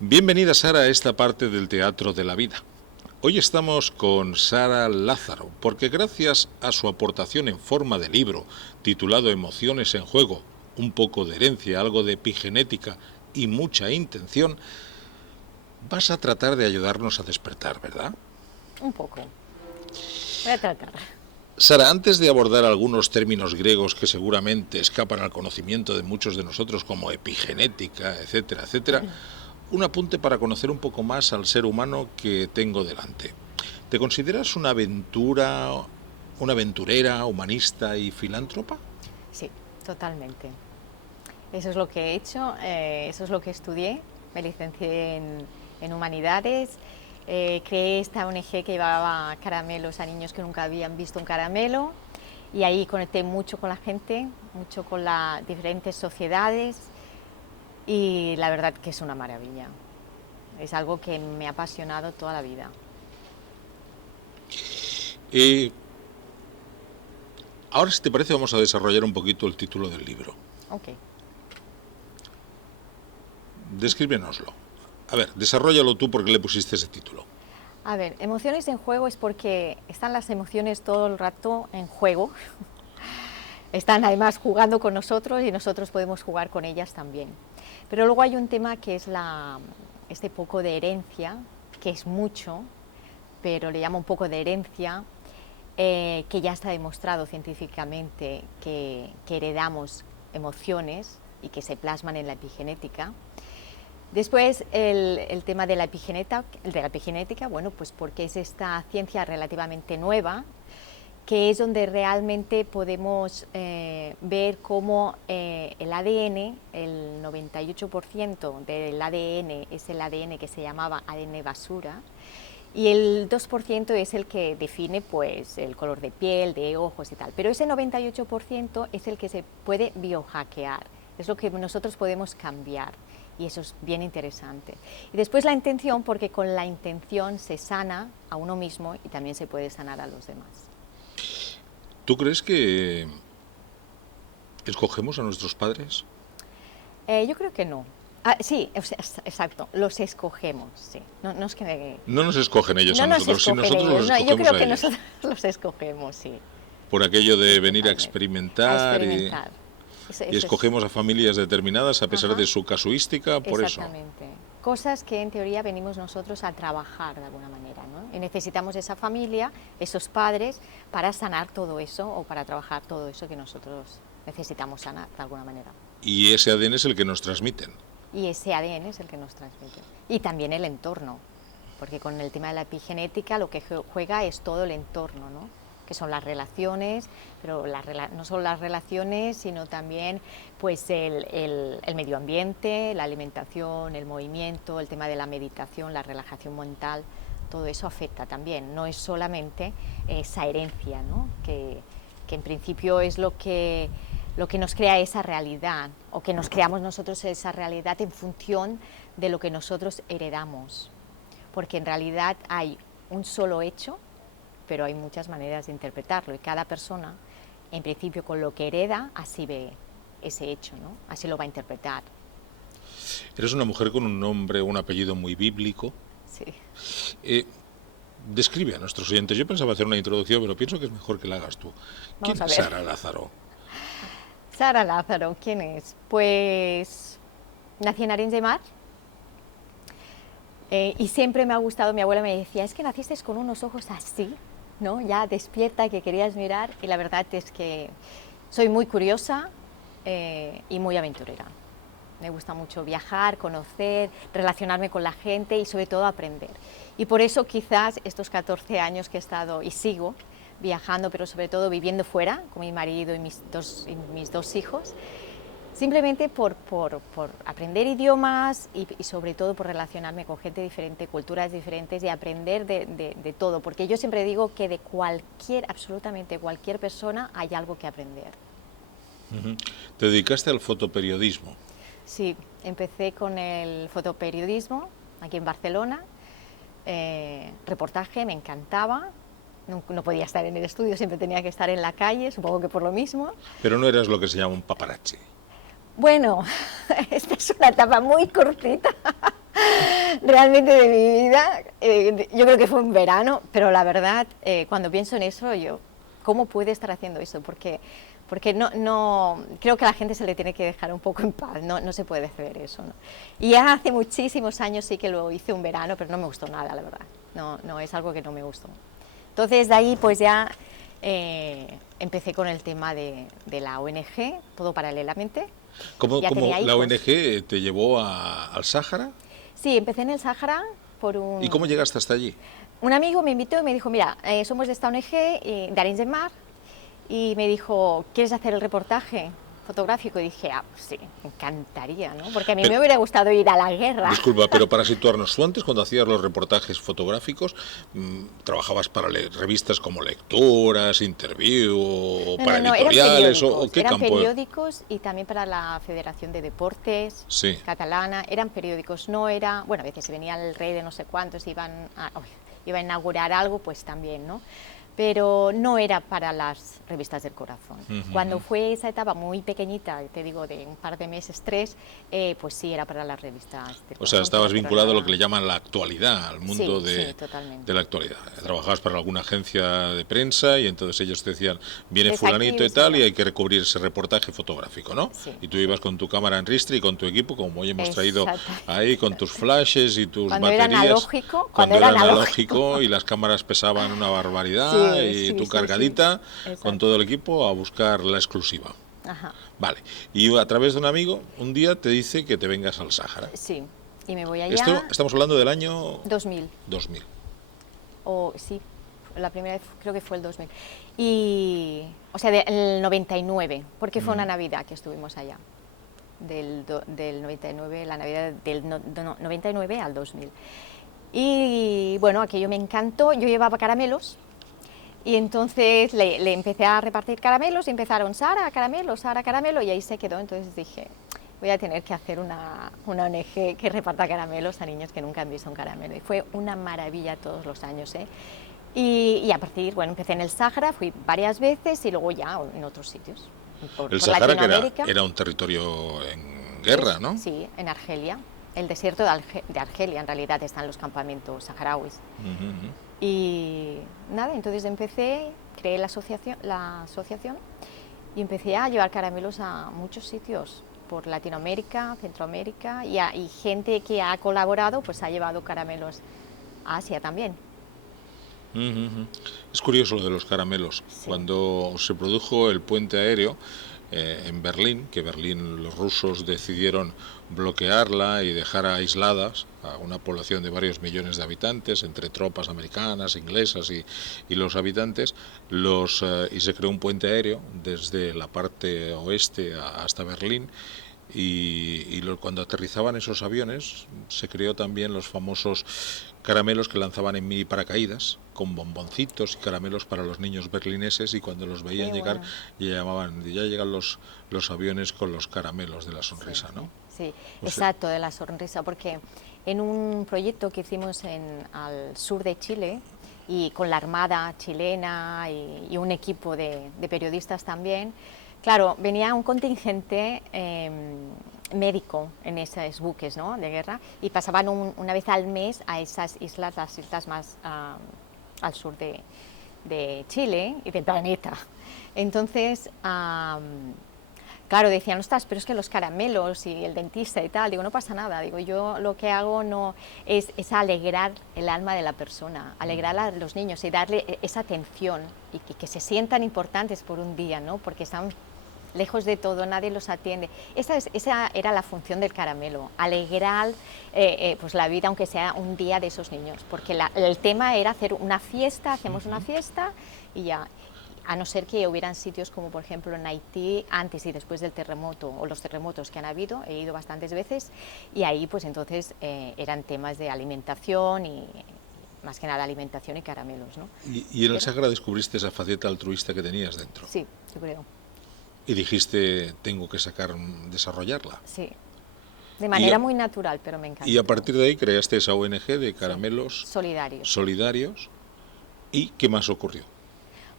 Bienvenida, Sara, a esta parte del Teatro de la Vida. Hoy estamos con Sara Lázaro, porque gracias a su aportación en forma de libro, titulado Emociones en Juego, un poco de herencia, algo de epigenética y mucha intención, vas a tratar de ayudarnos a despertar, ¿verdad? Un poco. Voy a tratar. Sara, antes de abordar algunos términos griegos que seguramente escapan al conocimiento de muchos de nosotros, como epigenética, etcétera, etcétera, un apunte para conocer un poco más al ser humano que tengo delante. ¿Te consideras una aventurera, humanista y filántropa? Sí, totalmente. Eso es lo que he hecho, eso es lo que estudié. Me licencié en Humanidades. Creé esta ONG que llevaba caramelos a niños que nunca habían visto un caramelo. Y ahí conecté mucho con la gente, mucho con las diferentes sociedades. Y la verdad que es una maravilla. Es algo que me ha apasionado toda la vida. Ahora, si te parece, vamos a desarrollar un poquito el título del libro. Ok. Descríbenoslo. A ver, desarróllalo tú porque le pusiste ese título. A ver, emociones en juego es porque están las emociones todo el rato en juego. Están además jugando con nosotros y nosotros podemos jugar con ellas también. Pero luego hay un tema que es este poco de herencia, que es mucho, pero le llamo un poco de herencia, que ya está demostrado científicamente que heredamos emociones y que se plasman en la epigenética. Después el tema de la epigenética, bueno, pues porque es esta ciencia relativamente nueva, que es donde realmente podemos ver cómo el ADN, el 98% del ADN es el ADN que se llamaba ADN basura, y el 2% es el que define pues, el color de piel, de ojos y tal. Pero ese 98% es el que se puede biohackear, es lo que nosotros podemos cambiar. Y eso es bien interesante. Y después la intención, porque con la intención se sana a uno mismo y también se puede sanar a los demás. ¿Tú crees que escogemos a nuestros padres? Yo creo que no. Sí, exacto, los escogemos, sí. No es que No nos escogen ellos no a nosotros, si nosotros los escogemos yo creo a que ellos. nosotros los escogemos, sí. Por aquello de Sí, venir a totalmente. experimentar, y escogemos a familias determinadas a pesar de su casuística, por eso. Exactamente. Cosas que en teoría venimos nosotros a trabajar de alguna manera, ¿no? Y necesitamos esa familia, esos padres, para sanar todo eso o para trabajar todo eso que nosotros necesitamos sanar de alguna manera. Y ese ADN es el que nos transmiten. Y ese ADN es el que nos transmite. Y también el entorno, porque con el tema de la epigenética lo que juega es todo el entorno, ¿no? Que son las relaciones, pero no solo las relaciones, sino también pues el medio ambiente, la alimentación, el movimiento, el tema de la meditación, la relajación mental, todo eso afecta también. No es solamente esa herencia, ¿no? que en principio es lo que nos crea esa realidad, o que nos creamos nosotros esa realidad en función de lo que nosotros heredamos. Porque en realidad hay un solo hecho, pero hay muchas maneras de interpretarlo y cada persona, en principio, con lo que hereda, así ve ese hecho, ¿no? Así lo va a interpretar. Eres una mujer con un nombre, un apellido muy bíblico. Sí. Describe a nuestros oyentes. Yo pensaba hacer una introducción, pero pienso que es mejor que la hagas tú. ¿Quién es Sara Lázaro? Sara Lázaro, ¿quién es? Pues nací en Arenys de Mar. Y siempre me ha gustado, mi abuela me decía, es que naciste con unos ojos así, ¿no? Ya despierta, que querías mirar, y la verdad es que soy muy curiosa y muy aventurera. Me gusta mucho viajar, conocer, relacionarme con la gente y sobre todo aprender. Y por eso quizás estos 14 años que he estado y sigo viajando, pero sobre todo viviendo fuera con mi marido y mis dos hijos, simplemente por aprender idiomas y sobre todo por relacionarme con gente diferente, culturas diferentes y aprender de todo, porque yo siempre digo que de absolutamente cualquier persona hay algo que aprender. ¿Te dedicaste al fotoperiodismo? Sí, empecé con el fotoperiodismo aquí en Barcelona, reportaje, me encantaba. No podía estar en el estudio, siempre tenía que estar en la calle, supongo que por lo mismo. Pero no eras lo que se llama un paparazzi. Bueno, esta es una etapa muy cortita, realmente de mi vida. Yo creo que fue un verano, pero la verdad, cuando pienso en eso, ¿cómo puede estar haciendo eso? Porque no, creo que a la gente se le tiene que dejar un poco en paz, no se puede hacer eso, ¿no? Y ya hace muchísimos años sí que lo hice un verano, pero no me gustó nada, la verdad. No es algo que no me gustó. Entonces de ahí pues ya empecé con el tema de la ONG, todo paralelamente. ¿Cómo Tenía la hijos. ONG te llevó al Sáhara? Sí, empecé en el Sáhara por ¿Y cómo llegaste hasta allí? un amigo me invitó y me dijo, mira, somos de esta ONG, de Arenys de Mar, y me dijo, ¿quieres hacer el reportaje fotográfico? Y dije, pues sí, me encantaría, ¿no? Porque a mí me hubiera gustado ir a la guerra. Disculpa, pero para situarnos, tú antes cuando hacías los reportajes fotográficos, trabajabas para revistas como Lecturas, Interview, o para editoriales, o qué eran campo. periódicos y también para la Federación de Deportes Catalana, eran periódicos, no era, bueno, a veces se venía el rey de no sé cuántos, iba a inaugurar algo, pues también, ¿no? Pero no era para las revistas del corazón. Cuando fue esa etapa muy pequeñita, te digo, de un par de meses, 3, pues sí, era para las revistas del corazón. O sea, estabas vinculado a lo que le llaman la actualidad, al mundo sí, de la actualidad. Trabajabas para alguna agencia de prensa y entonces ellos te decían, viene fulanito y tal, y hay que recubrir ese reportaje fotográfico, ¿no? Sí. Y tú ibas con tu cámara en ristre y con tu equipo, como hoy hemos traído ahí, con tus flashes y tus baterías. Cuando era analógico y las cámaras pesaban una barbaridad. Y tú cargadita con todo el equipo a buscar la exclusiva. Ajá. Vale. Y a través de un amigo, un día te dice que te vengas al Sáhara. Sí, y me voy allá. Esto estamos hablando del año 2000. 2000. Sí, la primera vez creo que fue el 2000. Y, o sea, del 99, porque fue una Navidad que estuvimos allá. Del 99, la Navidad del 99 al 2000. Y bueno, aquello me encantó. Yo llevaba caramelos. Y entonces le empecé a repartir caramelos y empezaron, Sara, caramelo, y ahí se quedó. Entonces dije, voy a tener que hacer una ONG que reparta caramelos a niños que nunca han visto un caramelo. Y fue una maravilla todos los años, ¿eh? Y a partir, bueno, empecé en el Sáhara, fui varias veces y luego ya en otros sitios. El Sáhara que era un territorio en guerra, ¿no? Sí, en Argelia. El desierto de Argelia, en realidad, están los campamentos saharauis. Y nada, entonces creé la asociación y empecé a llevar caramelos a muchos sitios, por Latinoamérica, Centroamérica, y gente que ha colaborado pues ha llevado caramelos a Asia también. Es curioso lo de los caramelos. Sí. Cuando se produjo el puente aéreo en Berlín, que Berlín los rusos decidieron bloquearla y dejar aisladas a una población de varios millones de habitantes, entre tropas americanas, inglesas y los habitantes, y se creó un puente aéreo desde la parte oeste hasta Berlín. Cuando aterrizaban esos aviones se creó también los famosos caramelos que lanzaban en mini paracaídas con bomboncitos y caramelos para los niños berlineses, y cuando los veían llegar ya llegan los aviones con los caramelos de la sonrisa, ¿no? Sí, exacto, de la sonrisa, porque en un proyecto que hicimos al sur de Chile y con la Armada chilena y un equipo de periodistas también, claro, venía un contingente médico en esos buques, ¿no?, de guerra, y pasaban una vez al mes a esas islas, las islas más al sur de Chile y del planeta. Entonces, claro, decían, ostras, pero es que los caramelos y el dentista y tal, digo, no pasa nada, digo, yo lo que hago es alegrar el alma de la persona, alegrar a los niños y darle esa atención y que se sientan importantes por un día, ¿no?, porque están lejos de todo, nadie los atiende. Esa era la función del caramelo, alegrar pues la vida, aunque sea un día de esos niños, porque el tema era hacer una fiesta, hacemos una fiesta y ya, a no ser que hubieran sitios como por ejemplo en Haití, antes y después del terremoto, o los terremotos que han habido, he ido bastantes veces, y ahí pues entonces eran temas de alimentación y más que nada alimentación y caramelos, ¿no? ¿Y en el Sáhara descubriste esa faceta altruista que tenías dentro? Sí, yo creo. Y dijiste, tengo que desarrollarla. Sí, de manera muy natural, pero me encanta. Y a partir de ahí creaste esa ONG de caramelos solidarios. ¿Y qué más ocurrió?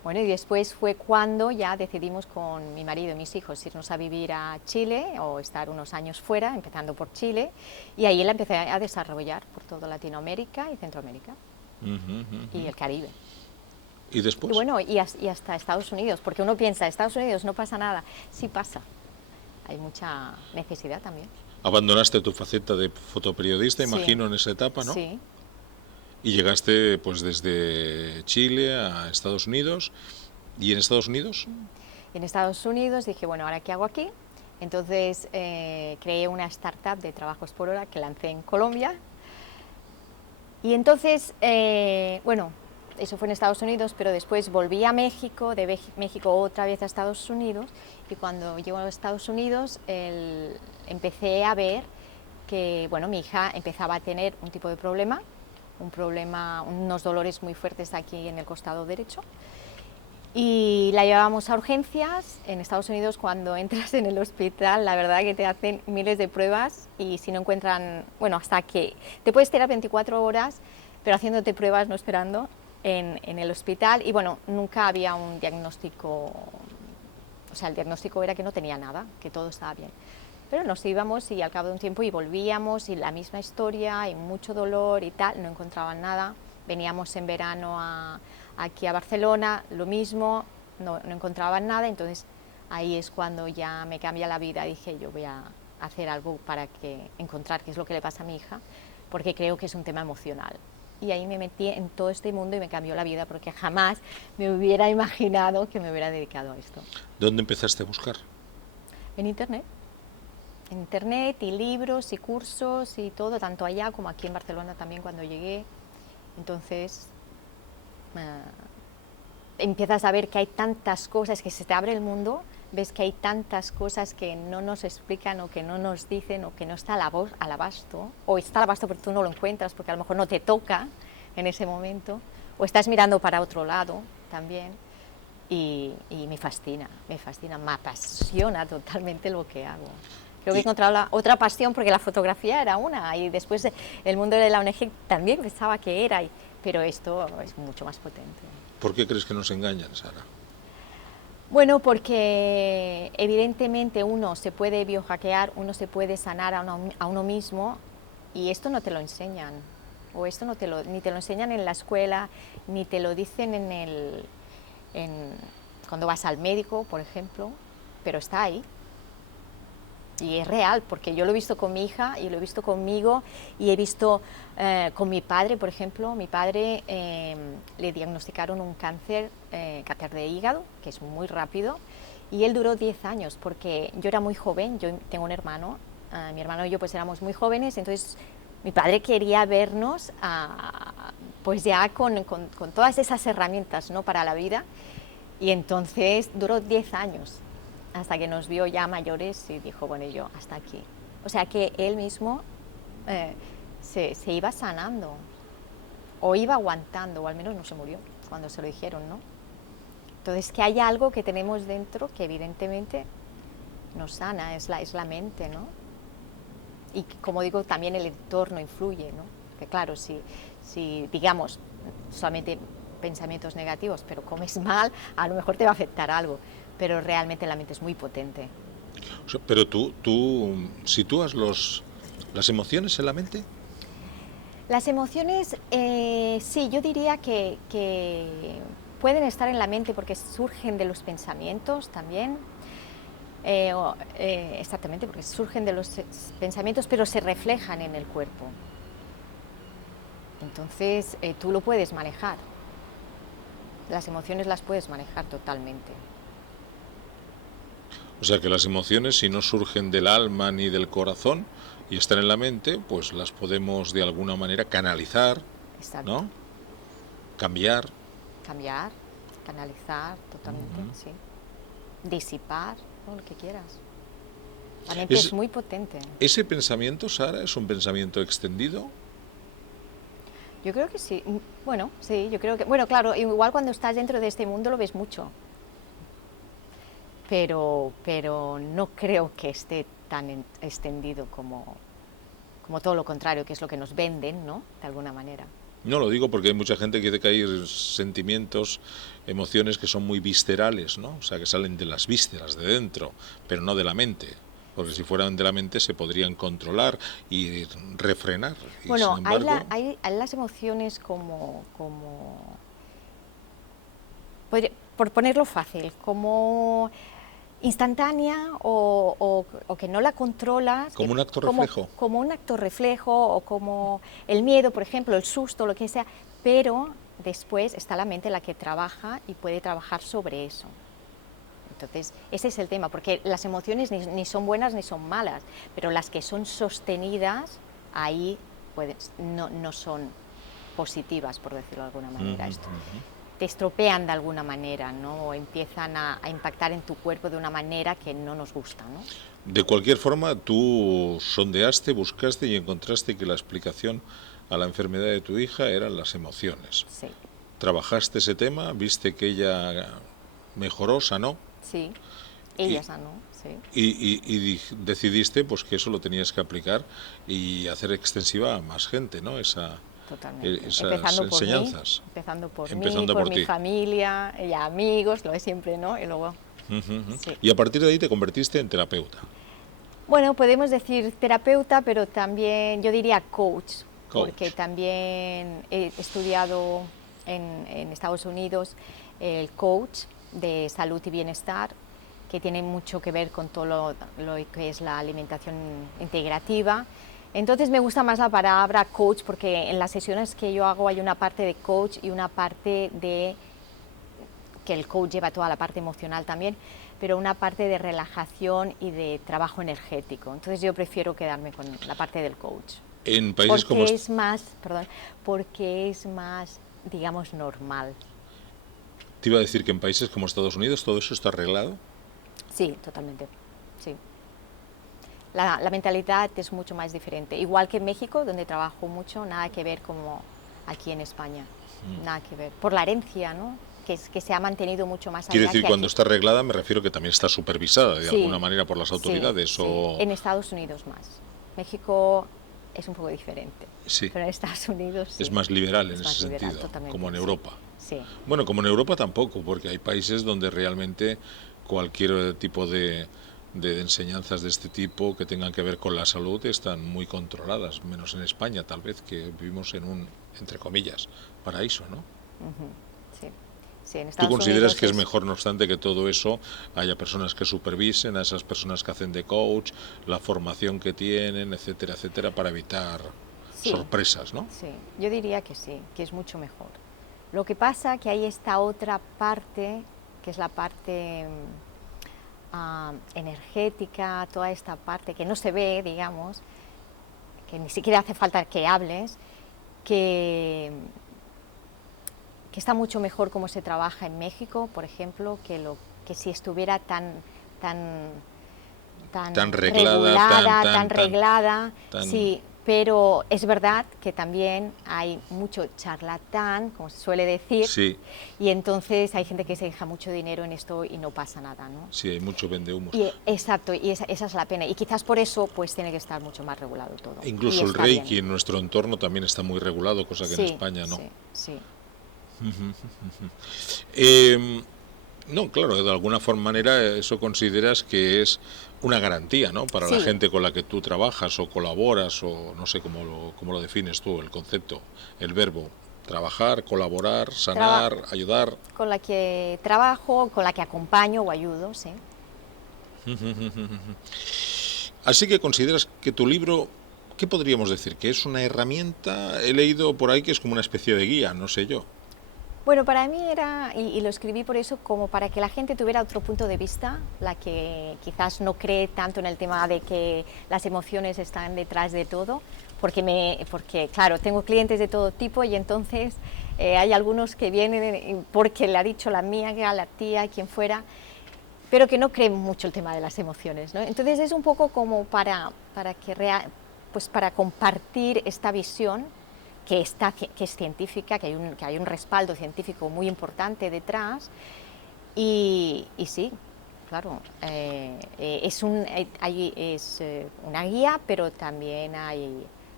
Bueno, y después fue cuando ya decidimos con mi marido y mis hijos irnos a vivir a Chile o estar unos años fuera, empezando por Chile, y ahí la empecé a desarrollar por toda Latinoamérica y Centroamérica y el Caribe. ¿Y Y después? bueno, y hasta Estados Unidos, porque uno piensa, Estados Unidos no pasa nada, sí pasa, hay mucha necesidad también. Abandonaste tu faceta de fotoperiodista, Sí, imagino, en esa etapa, ¿no? sí. Y llegaste pues desde Chile a Estados Unidos. ¿Y en Estados Unidos? En Estados Unidos dije, bueno, ¿ahora qué hago aquí? Entonces creé una startup de trabajos por hora que lancé en Colombia. Y entonces, bueno, eso fue en Estados Unidos, pero después volví a México, de México otra vez a Estados Unidos, y cuando llego a Estados Unidos empecé a ver que, bueno, mi hija empezaba a tener un tipo de problema, unos dolores muy fuertes aquí en el costado derecho, y la llevábamos a urgencias. En Estados Unidos, cuando entras en el hospital, la verdad que te hacen miles de pruebas y si no encuentran, bueno, hasta que te puedes tirar 24 horas, pero haciéndote pruebas, no esperando, en el hospital. Y bueno, nunca había un diagnóstico, o sea, el diagnóstico era que no tenía nada, que todo estaba bien. Pero nos íbamos y al cabo de un tiempo y volvíamos y la misma historia y mucho dolor y tal, no encontraban nada. Veníamos en verano aquí a Barcelona, lo mismo, no encontraban nada, entonces ahí es cuando ya me cambia la vida. Dije, yo voy a hacer algo para encontrar qué es lo que le pasa a mi hija, porque creo que es un tema emocional. Y ahí me metí en todo este mundo y me cambió la vida, porque jamás me hubiera imaginado que me hubiera dedicado a esto. ¿Dónde empezaste a buscar? En Internet. En Internet y libros y cursos y todo, tanto allá como aquí en Barcelona también cuando llegué. Entonces empiezas a ver que hay tantas cosas, que se te abre el mundo, ves que hay tantas cosas que no nos explican o que no nos dicen o que no está al abasto, o está al abasto pero tú no lo encuentras porque a lo mejor no te toca en ese momento, o estás mirando para otro lado también. Y me fascina, me apasiona totalmente lo que hago. Creo que he ¿Y encontrado otra pasión, porque la fotografía era una, y después el mundo de la ONG también pensaba que era, pero esto es mucho más potente. por qué crees que nos engañan, Sara? Bueno, porque evidentemente uno se puede biohackear, uno se puede sanar a uno mismo, y esto no te lo enseñan, o esto ni te lo enseñan en la escuela, ni te lo dicen cuando vas al médico, por ejemplo, pero está ahí. Y es real, porque yo lo he visto con mi hija y lo he visto conmigo y he visto con mi padre, por ejemplo. Mi padre le diagnosticaron un cáncer de hígado, que es muy rápido, y él duró 10 años, porque yo era muy joven, yo tengo un hermano, mi hermano y yo pues éramos muy jóvenes, entonces mi padre quería vernos pues ya con todas esas herramientas, ¿no?, para la vida, y entonces duró 10 años hasta que nos vio ya mayores y dijo, bueno, yo hasta aquí. O sea que él mismo se iba sanando o iba aguantando, o al menos no se murió cuando se lo dijeron, ¿no? Entonces que hay algo que tenemos dentro que evidentemente nos sana, es la mente, ¿no? Y como digo, también el entorno influye, ¿no? Que claro, si digamos solamente pensamientos negativos, pero comes mal, a lo mejor te va a afectar algo, pero realmente la mente es muy potente. O sea, pero tú sitúas las emociones en la mente. Las emociones, sí, yo diría que pueden estar en la mente porque surgen de los pensamientos también, exactamente, porque surgen de los pensamientos, pero se reflejan en el cuerpo. Entonces, tú lo puedes manejar. Las emociones las puedes manejar totalmente. O sea que las emociones, si no surgen del alma ni del corazón y están en la mente, pues las podemos de alguna manera canalizar, Exacto. ¿no? Cambiar. Cambiar, canalizar totalmente, sí. Disipar, ¿no?, lo que quieras. La mente es muy potente. ¿Ese pensamiento, Sara, es un pensamiento extendido? Yo creo que sí. Bueno, sí, yo creo que... Bueno, claro, igual cuando estás dentro de este mundo lo ves mucho. Pero no creo que esté tan extendido como todo lo contrario, que es lo que nos venden, ¿no?, de alguna manera. No lo digo porque hay mucha gente que dice que hay sentimientos, emociones que son muy viscerales, ¿no? O sea, que salen de las vísceras, de dentro, pero no de la mente. Porque si fueran de la mente se podrían controlar y refrenar. Y sin Bueno, embargo, hay las emociones por ponerlo fácil, como instantánea o que no la controlas, como un acto reflejo. como un acto reflejo o como el miedo, por ejemplo, el susto, lo que sea, pero después está la mente la que trabaja y puede trabajar sobre eso. Entonces, ese es el tema, porque las emociones ni son buenas ni son malas, pero las que son sostenidas, ahí no son positivas, por decirlo de alguna manera. Esto te estropean de alguna manera, ¿no? O empiezan a impactar en tu cuerpo de una manera que no nos gusta, ¿no? De cualquier forma, tú sondeaste, buscaste y encontraste que la explicación a la enfermedad de tu hija eran las emociones. Sí. Trabajaste ese tema, viste que ella mejoró, sanó. Sí, Y, ella sanó, sí. decidiste pues que eso lo tenías que aplicar y hacer extensiva a más gente, ¿no? Totalmente. Esas enseñanzas. Empezando por mi ti. familia y amigos, lo de siempre, ¿no? Y luego, sí. Y a partir de ahí te convertiste en terapeuta. Bueno, podemos decir terapeuta, pero también yo diría coach, porque Coach. también he estudiado en Estados Unidos el coach de salud y bienestar, que tiene mucho que ver con todo lo que es la alimentación integrativa. Entonces me gusta más la palabra coach porque en las sesiones que yo hago hay una parte de coach y una parte de que el coach lleva toda la parte emocional también, pero una parte de relajación y de trabajo energético. Entonces yo prefiero quedarme con la parte del coach. En países como Porque es más, digamos, normal. te iba a decir que en países como Estados Unidos todo eso está arreglado. Sí, totalmente. Sí. La mentalidad es mucho más diferente. Igual que en México, donde trabajo mucho, nada que ver como aquí en España. Nada que ver. Por la herencia, ¿no? Que se ha mantenido mucho más Quiero allá decir, que cuando aquí. está arreglada me refiero que también está supervisada de alguna manera por las autoridades. Sí. O... En Estados Unidos más. México es un poco diferente, sí. Pero en Estados Unidos sí. Es más liberal es en más ese liberal, sentido, totalmente, como en Europa. Sí. Bueno, como en Europa tampoco, porque hay países donde realmente cualquier tipo de enseñanzas de este tipo que tengan que ver con la salud están muy controladas, menos en España tal vez, que vivimos en un, entre comillas, paraíso, ¿no? Sí. Sí, en ¿Tú Estados consideras Unidos que es mejor, no obstante, que todo eso haya personas que supervisen, a esas personas que hacen de coach, la formación que tienen, etcétera, etcétera, para evitar sorpresas, ¿no? Sí, yo diría que sí, que es mucho mejor. Lo que pasa que hay esta otra parte, que es la parte energética, toda esta parte que no se ve, digamos, que ni siquiera hace falta que hables, que está mucho mejor cómo se trabaja en México, por ejemplo, que si estuviera tan reglada, tan reglada, tan... sí, pero es verdad que también hay mucho charlatán, como se suele decir, sí. Y entonces hay gente que se deja mucho dinero en esto y no pasa nada, ¿no? Sí, hay mucho vendehumos. Exacto, y esa es la pena. Y quizás por eso pues tiene que estar mucho más regulado todo. Incluso el Reiki en nuestro entorno también está muy regulado, cosa que en España no. Sí. No, claro, de alguna manera eso consideras que es una garantía, ¿no? Para la gente con la que tú trabajas o colaboras, o no sé cómo lo defines tú, el concepto, el verbo. Trabajar, colaborar, sanar, ayudar. Con la que trabajo, con la que acompaño o ayudo, sí. Así que consideras que tu libro, ¿qué podríamos decir? ¿Que es una herramienta? He leído por ahí que es como una especie de guía, no sé yo. Bueno, para mí era, y lo escribí por eso, como para que la gente tuviera otro punto de vista, la que quizás no cree tanto en el tema de que las emociones están detrás de todo, porque claro, tengo clientes de todo tipo y entonces hay algunos que vienen porque le ha dicho la mía, la tía, quien fuera, pero que no creen mucho el tema de las emociones, ¿no? Entonces es un poco como para compartir esta visión que es científica, que hay un respaldo científico muy importante detrás y sí, claro, es una guía, pero también hay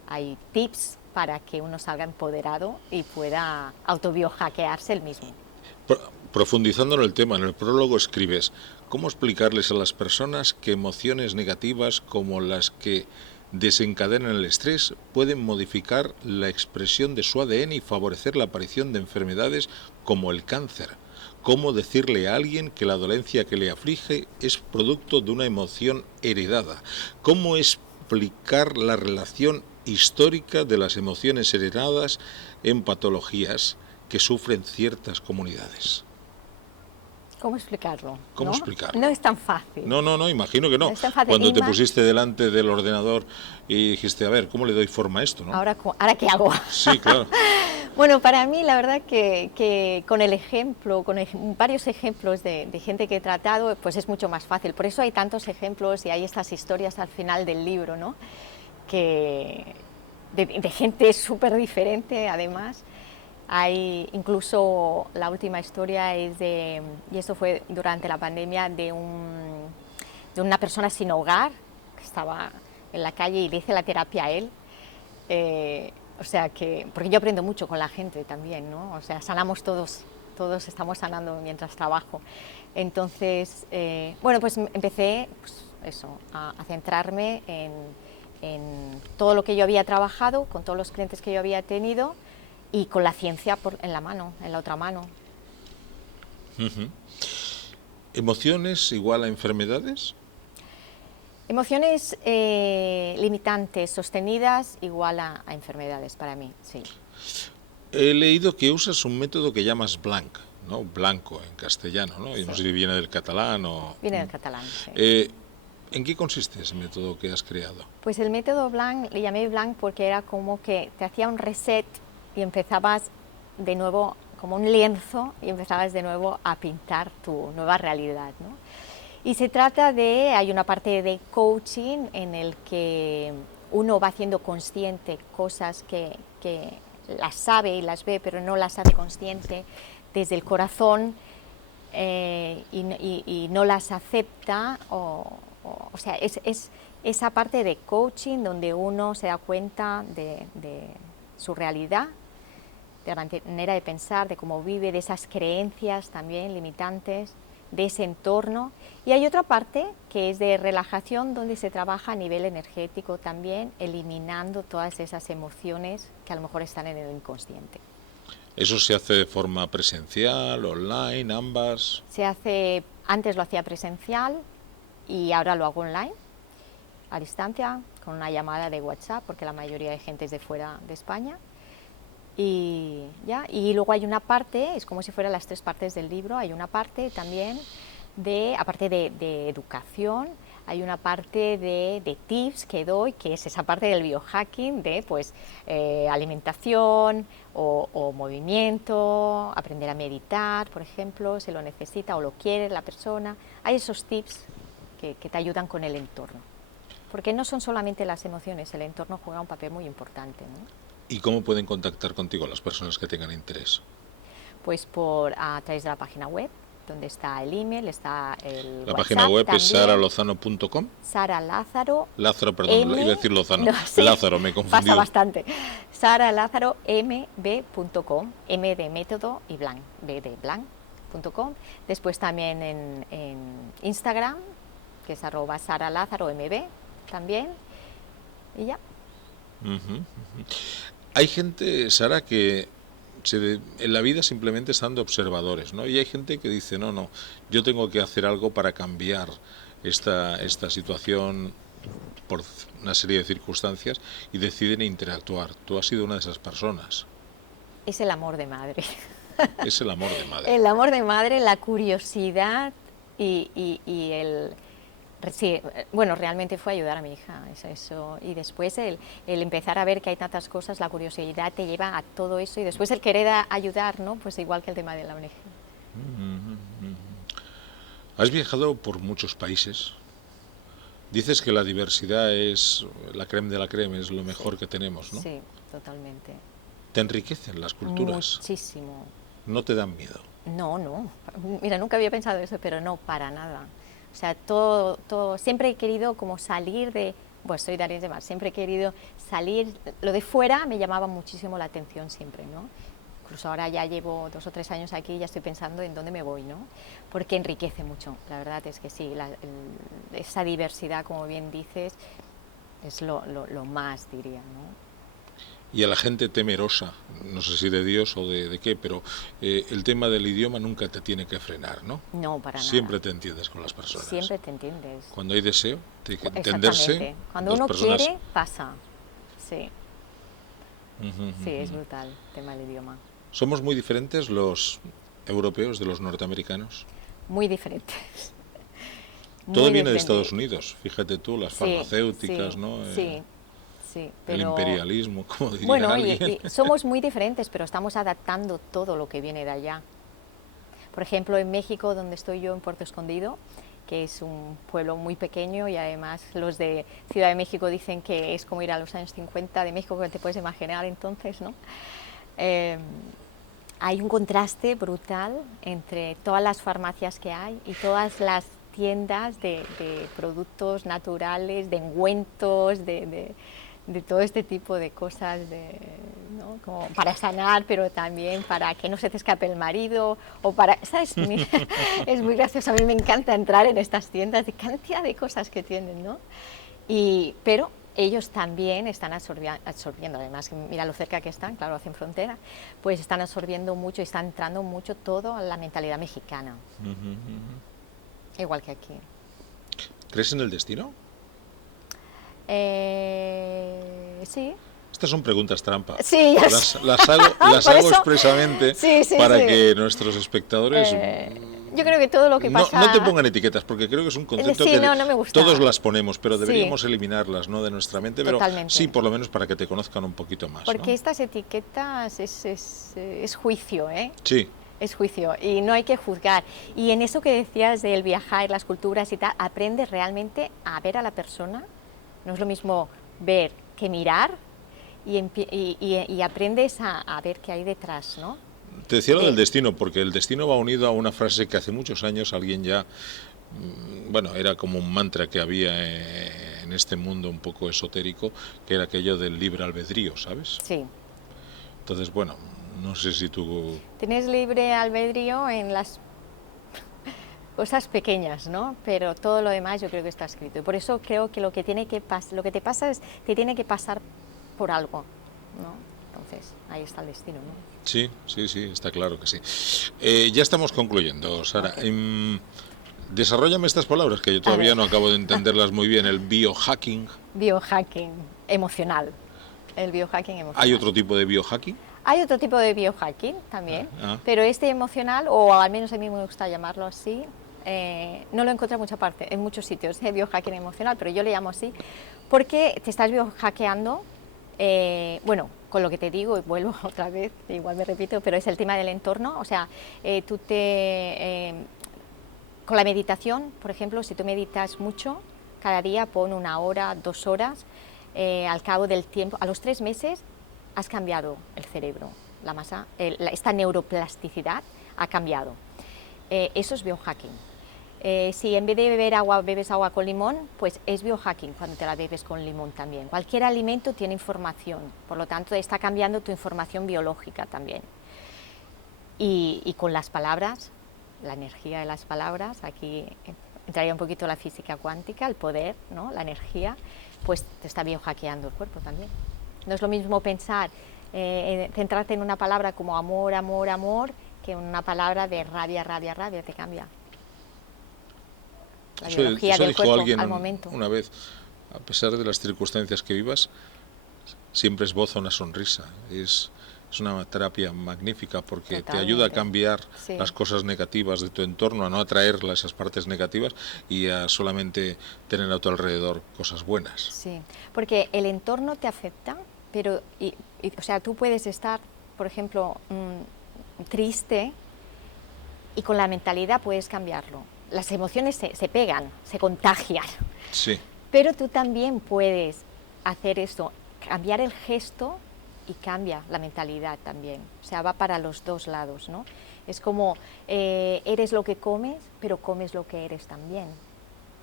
hay tips para que uno salga empoderado y pueda autobiohackearse el mismo. Profundizando en el tema, en el prólogo escribes, ¿cómo explicarles a las personas que emociones negativas como las que desencadenan el estrés pueden modificar la expresión de su ADN y favorecer la aparición de enfermedades como el cáncer? ¿Cómo decirle a alguien que la dolencia que le aflige es producto de una emoción heredada? ¿Cómo explicar la relación histórica de las emociones heredadas en patologías que sufren ciertas comunidades? ¿Cómo explicarlo? ¿Cómo ¿No? explicarlo? No es tan fácil. No, imagino que no. No es tan fácil. Cuando te Inma, pusiste delante del ordenador y dijiste, a ver, ¿cómo le doy forma a esto, no? ¿ahora qué hago? Sí, claro. Bueno, para mí la verdad que con el ejemplo, varios ejemplos de gente que he tratado, pues es mucho más fácil. Por eso hay tantos ejemplos y hay estas historias al final del libro, ¿no? De gente súper diferente, además. Hay incluso la última historia es y esto fue durante la pandemia, de una persona sin hogar que estaba en la calle y le hice la terapia a él. O sea que, porque yo aprendo mucho con la gente también, ¿no? O sea, sanamos todos estamos sanando mientras trabajo. Entonces, bueno, pues empecé a centrarme en todo lo que yo había trabajado, con todos los clientes que yo había tenido y con la ciencia en la otra mano. Uh-huh. ¿Emociones igual a enfermedades? Emociones limitantes, sostenidas, igual a enfermedades para mí, sí. He leído que usas un método que llamas blanc, ¿no? Blanco en castellano, ¿no? Sí. Y no sé si viene del catalán o... Viene del catalán, sí. ¿En qué consiste ese método que has creado? Pues el método blanc, le llamé blanc porque era como que te hacía un reset y empezabas de nuevo, como un lienzo, y empezabas de nuevo a pintar tu nueva realidad, ¿no? Y se trata hay una parte de coaching en el que uno va haciendo consciente cosas que las sabe y las ve, pero no las hace consciente desde el corazón y no las acepta. O sea, es esa parte de coaching donde uno se da cuenta de su realidad, de la manera de pensar, de cómo vive, de esas creencias también limitantes, de ese entorno. Y hay otra parte que es de relajación, donde se trabaja a nivel energético también, eliminando todas esas emociones que a lo mejor están en el inconsciente. ¿Eso se hace de forma presencial, online, ambas? Antes lo hacía presencial y ahora lo hago online, a distancia, con una llamada de WhatsApp, porque la mayoría de gente es de fuera de España. Y luego hay una parte, es como si fueran las 3 partes del libro, hay una parte también aparte de educación, hay una parte de tips que doy, que es esa parte del biohacking, de alimentación o movimiento, aprender a meditar, por ejemplo, si lo necesita o lo quiere la persona. Hay esos tips que te ayudan con el entorno, porque no son solamente las emociones, el entorno juega un papel muy importante, ¿no? ¿Y cómo pueden contactar contigo las personas que tengan interés? Pues a través de la página web, donde está el email, está el WhatsApp. La página web también es saralozano.com. Sara Lázaro. Lázaro, perdón, iba a decir Lozano. No, sí, Lázaro, me he confundido. Pasa bastante. saralázaromb.com, M de método y blanc, B de blanc.com. Después también en Instagram, que es @saralázaromb también. Y ya. Hay gente, Sara, que en la vida simplemente están de observadores, ¿no? Y hay gente que dice, no, yo tengo que hacer algo para cambiar esta situación por una serie de circunstancias y deciden interactuar. Tú has sido una de esas personas. Es el amor de madre. Es el amor de madre. El amor de madre, la curiosidad y el... Sí, bueno, realmente fue ayudar a mi hija, eso. Y después el empezar a ver que hay tantas cosas, la curiosidad te lleva a todo eso, y después el querer ayudar, ¿no? Pues igual que el tema de la ONG. Has viajado por muchos países. Dices que la diversidad es la crème de la crème, es lo mejor que tenemos, ¿no? Sí, totalmente. ¿Te enriquecen las culturas? Muchísimo. ¿No te dan miedo? No. Mira, nunca había pensado eso, pero no, para nada. O sea, todo, siempre he querido como salir de Pues soy de Arenys de Mar, siempre he querido salir, lo de fuera me llamaba muchísimo la atención siempre, ¿no? Incluso ahora ya llevo 2 o 3 años aquí y ya estoy pensando en dónde me voy, ¿no? Porque enriquece mucho, la verdad es que sí, esa diversidad, como bien dices, es lo más, diría, ¿no? Y a la gente temerosa, no sé si de Dios o de qué, pero el tema del idioma nunca te tiene que frenar, ¿no? No, para nada. Siempre te entiendes con las personas. Siempre te entiendes. Cuando hay deseo de entenderse, Exactamente. Cuando dos uno personas... quiere, pasa. Sí. Sí, es ujú. brutal el tema del idioma. ¿Somos muy diferentes los europeos de los norteamericanos? Muy diferentes. Todo Muy viene de diferente. Estados Unidos, fíjate tú, las Sí, farmacéuticas, sí, ¿no? sí, sí, El pero imperialismo, como diría bueno, alguien. y somos muy diferentes, pero estamos adaptando todo lo que viene de allá. Por ejemplo, en México, donde estoy yo, en Puerto Escondido, que es un pueblo muy pequeño y además los de Ciudad de México dicen que es como ir a los años 50 de México, que te puedes imaginar entonces, ¿no? Eh, Hay un contraste brutal entre todas las farmacias que hay y todas las tiendas de productos naturales, de ungüentos, de todo este tipo de cosas, ¿no? Como para sanar, pero también para que no se te escape el marido, o para, ¿sabes? Es muy gracioso, a mí me encanta entrar en estas tiendas de cantidad de cosas que tienen, ¿no? Pero ellos también están absorbiendo, además, mira lo cerca que están, claro, hacen frontera, pues están absorbiendo mucho y están entrando mucho todo a la mentalidad mexicana, igual que aquí. ¿Crees en el destino? Sí, Estas son preguntas trampa. sí, ya Las, sé. las hago, las Por hago eso, expresamente sí, sí, para sí. que nuestros espectadores Yo creo que todo lo que no te pasa, pongan etiquetas, porque creo que es un concepto sí, que no, no me todos gusta, las ponemos, pero sí, deberíamos eliminarlas, ¿no?, de nuestra mente, pero sí, totalmente. por lo menos para que te conozcan un poquito más, Porque ¿no? estas etiquetas es juicio, ¿eh? Sí, Es juicio y no hay que juzgar. Y en eso que decías del viajar, las culturas y tal, aprendes realmente a ver a la persona. No es lo mismo ver que mirar y aprendes a ver qué hay detrás, ¿no? te decía lo del De, destino, porque el destino va unido a una frase que hace muchos años alguien ya, bueno, era como un mantra que había en este mundo un poco esotérico, que era aquello del libre albedrío, ¿sabes? sí, Entonces, bueno, no sé si tú... tienes libre albedrío en las cosas pequeñas, ¿no? Pero todo lo demás yo creo que está escrito. Y por eso creo que lo que te pasa es te tiene que pasar por algo, ¿no? Entonces, ahí está el destino, ¿no? Sí, sí, sí, está claro que sí. Ya estamos concluyendo, Sara. Okay. Desarróllame estas palabras que yo A todavía ver, no acabo de entenderlas muy bien. El biohacking. biohacking emocional. El biohacking ¿Hay emocional. otro tipo de biohacking? Hay otro tipo de biohacking también, Ah, pero este emocional, o al menos a mí me gusta llamarlo así, no lo encontré en mucha parte, en muchos sitios, biohacking emocional, pero yo le llamo así, porque te estás biohackeando, bueno, con lo que te digo, y vuelvo otra vez, igual me repito, pero es el tema del entorno, o sea, con la meditación, por ejemplo, si tú meditas mucho, cada día pon 1 hora, 2 horas, al cabo del tiempo, a los 3 meses, has cambiado el cerebro, la masa, esta neuroplasticidad ha cambiado. Eso es biohacking. Si en vez de beber agua, bebes agua con limón, pues es biohacking cuando te la bebes con limón también. Cualquier alimento tiene información, por lo tanto está cambiando tu información biológica también. Y con las palabras, la energía de las palabras, aquí entraría un poquito la física cuántica, el poder, ¿no? La energía, pues te está biohackeando el cuerpo también. No es lo mismo pensar, centrarte en una palabra como amor, amor, amor, que una palabra de rabia, rabia, rabia, te cambia la biología eso del dijo cuerpo alguien al momento. una vez. A pesar de las circunstancias que vivas, siempre esboza una sonrisa. Es una terapia magnífica porque te ayuda a Totalmente, cambiar sí, las cosas negativas de tu entorno, a no atraer esas partes negativas y a solamente tener a tu alrededor cosas buenas. sí, porque el entorno te afecta, pero, o sea, tú puedes estar, por ejemplo, triste y con la mentalidad puedes cambiarlo. Las emociones se pegan, se contagian, Sí. pero tú también puedes hacer esto, cambiar el gesto y cambia la mentalidad también. O sea, va para los dos lados, ¿no? Es como eres lo que comes, pero comes lo que eres también.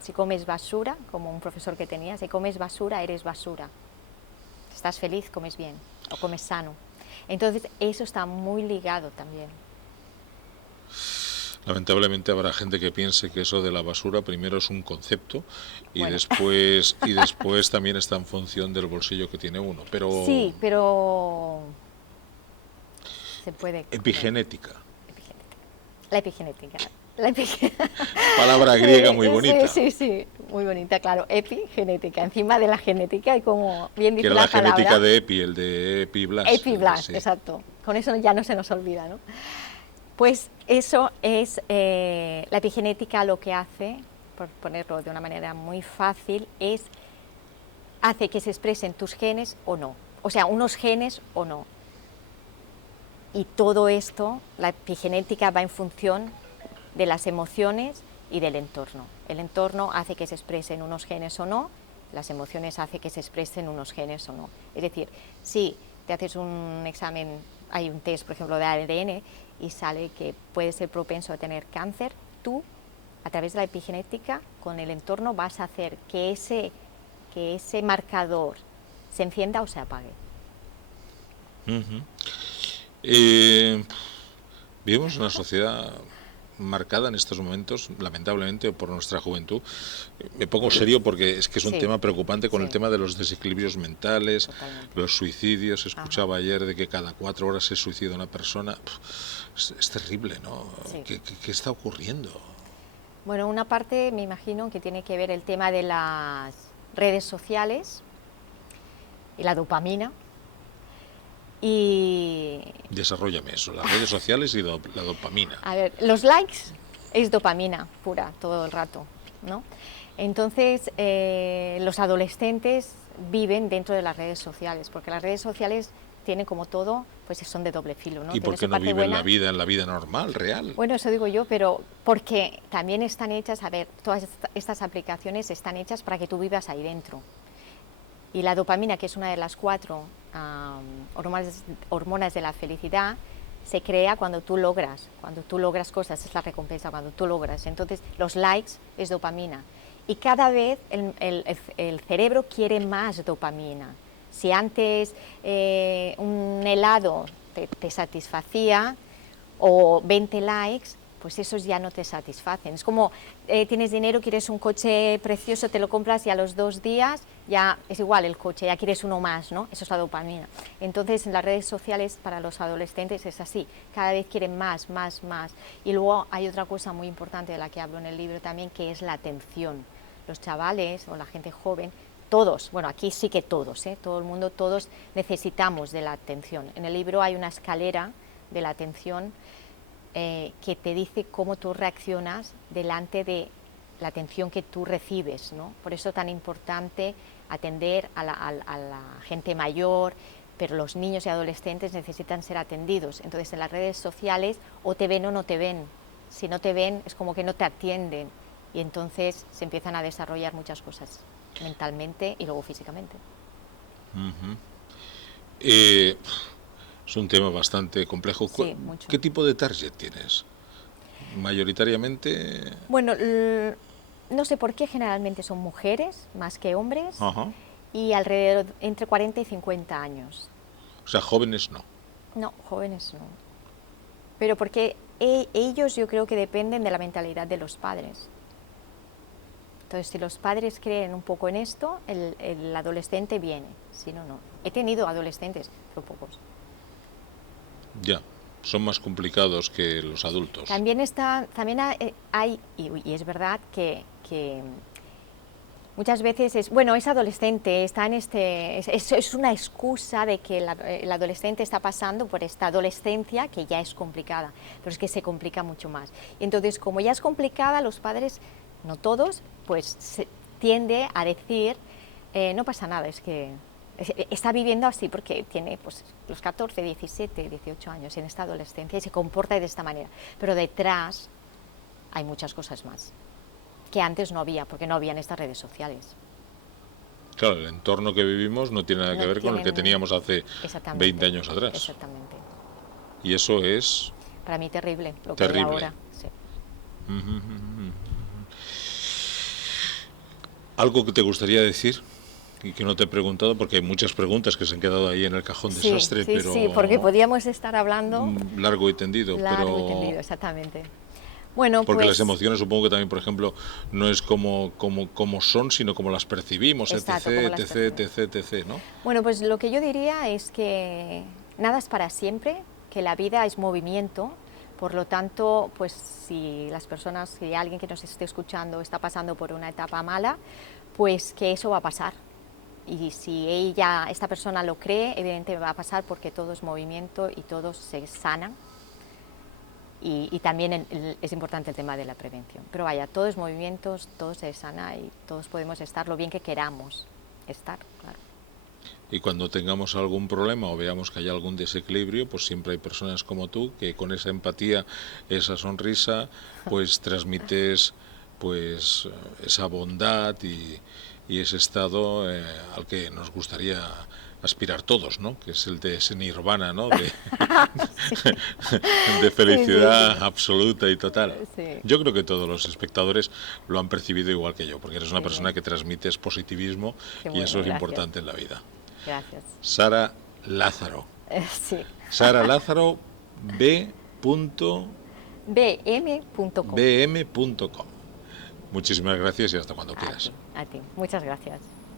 Si comes basura, como un profesor que tenía, si comes basura, eres basura. Estás feliz, comes bien, o comes sano. Entonces, eso está muy ligado también. Lamentablemente habrá gente que piense que eso de la basura primero es un concepto y Bueno. después también está en función del bolsillo que tiene uno. Pero Sí, pero se puede comer. epigenética, La epigenética. La epigenética. palabra griega muy bonita, Sí, muy bonita, claro. Epigenética. Encima de la genética y como bien que dice era la la genética palabra. de Epi, el de Epiblas. Epiblas, Sí. exacto. Con eso ya no se nos olvida, ¿no? Pues eso es la epigenética, lo que hace, por ponerlo de una manera muy fácil, es hace que se expresen tus genes o no. O sea, unos genes o no. Y todo esto, la epigenética va en función de las emociones y del entorno. El entorno hace que se expresen unos genes o no, las emociones hacen que se expresen unos genes o no. Es decir, si te haces un examen, hay un test, por ejemplo, de ADN y sale que puedes ser propenso a tener cáncer, tú, a través de la epigenética, con el entorno vas a hacer que ese marcador se encienda o se apague. Uh-huh. Vivimos en una sociedad marcada en estos momentos, lamentablemente, por nuestra juventud. Me pongo serio porque es que es un tema preocupante con el tema de los desequilibrios mentales, los suicidios. Escuchaba ayer de que cada 4 horas se suicida una persona. Es terrible, ¿no? Sí. ¿Qué está ocurriendo? Bueno, una parte me imagino que tiene que ver el tema de las redes sociales y la dopamina. Y desarróllame eso, las redes sociales y la dopamina. A ver, los likes es dopamina pura todo el rato, ¿no? Entonces, los adolescentes viven dentro de las redes sociales, porque las redes sociales tienen como todo, pues son de doble filo, ¿no? ¿Y por qué no viven la vida normal, real? Bueno, eso digo yo, pero porque también están hechas, a ver, todas estas aplicaciones están hechas para que tú vivas ahí dentro. Y la dopamina, que es una de las 4 hormonas de la felicidad, se crea cuando tú logras cosas, es la recompensa cuando tú logras. Entonces, los likes es dopamina. Y cada vez el cerebro quiere más dopamina. Si antes un helado te satisfacía, o 20 likes, pues esos ya no te satisfacen. Es como tienes dinero, quieres un coche precioso, te lo compras y a los 2 días ya es igual el coche, ya quieres uno más, ¿no? Eso es la dopamina. Entonces en las redes sociales para los adolescentes es así, cada vez quieren más. Y luego hay otra cosa muy importante de la que hablo en el libro también, que es la atención. Los chavales o la gente joven, todos, bueno, aquí sí que todos, todo el mundo, todos necesitamos de la atención. En el libro hay una escalera de la atención que te dice cómo tú reaccionas delante de la atención que tú recibes, ¿no? Por eso es tan importante atender a la gente mayor, pero los niños y adolescentes necesitan ser atendidos. Entonces en las redes sociales o te ven o no te ven. Si no te ven es como que no te atienden y entonces se empiezan a desarrollar muchas cosas mentalmente y luego físicamente. Uh-huh. Es un tema bastante complejo. Sí, mucho. ¿Qué tipo de target tienes? Mayoritariamente... Bueno, no sé por qué generalmente son mujeres más que hombres. Uh-huh. Y alrededor entre 40 y 50 años. O sea, jóvenes no. No, jóvenes no. Pero porque ellos yo creo que dependen de la mentalidad de los padres. Entonces, si los padres creen un poco en esto, el adolescente viene, si no, no. He tenido adolescentes, pero pocos. Ya, son más complicados que los adultos. También hay, y es verdad que muchas veces es adolescente, está en es una excusa de que el adolescente está pasando por esta adolescencia que ya es complicada, pero es que se complica mucho más. Y entonces, como ya es complicada, los padres, no todos, pues se tiende a decir, no pasa nada, es que está viviendo así porque tiene pues los 14, 17, 18 años en esta adolescencia y se comporta de esta manera, pero detrás hay muchas cosas más que antes no había, porque no habían estas redes sociales. Claro, el entorno que vivimos no tiene nada que ver con el que teníamos hace 20 años atrás. Exactamente. Y eso es... Para mí terrible, lo terrible. que hay ahora. Sí. ¿Algo que te gustaría decir y que no te he preguntado? Porque hay muchas preguntas que se han quedado ahí en el cajón Sí, desastre, sí, pero sí, porque podíamos estar hablando largo y tendido, largo y pero tendido, exactamente. Bueno, porque las pues emociones supongo que también, por ejemplo, no es como son, sino como las percibimos, exacto, como etc, las etc, personas. etc, etc, ¿no? Bueno, pues lo que yo diría es que nada es para siempre, que la vida es movimiento, por lo tanto, pues si las personas, si alguien que nos esté escuchando está pasando por una etapa mala, pues que eso va a pasar. Y si esta persona lo cree, evidentemente va a pasar porque todo es movimiento y todos se sanan. Y también es importante el tema de la prevención. Pero vaya, todo es movimientos, todo se sana y todos podemos estar lo bien que queramos estar, claro. Y cuando tengamos algún problema o veamos que hay algún desequilibrio, pues siempre hay personas como tú que con esa empatía, esa sonrisa, pues transmites pues esa bondad y ese estado al que nos gustaría aspirar todos, ¿no? Que es el de ese nirvana, ¿no? Sí, De sí, sí, felicidad sí. absoluta y total. Sí, Yo creo que todos los espectadores lo han percibido igual que yo, porque eres una qué persona bien, que transmites positivismo qué y eso bueno, es gracias, importante en la vida. gracias. Sara Lázaro. Sí, Sara Lázaro, bm.com. b.bm.com. Muchísimas gracias y hasta cuando A quieras. ti, a ti. Muchas gracias.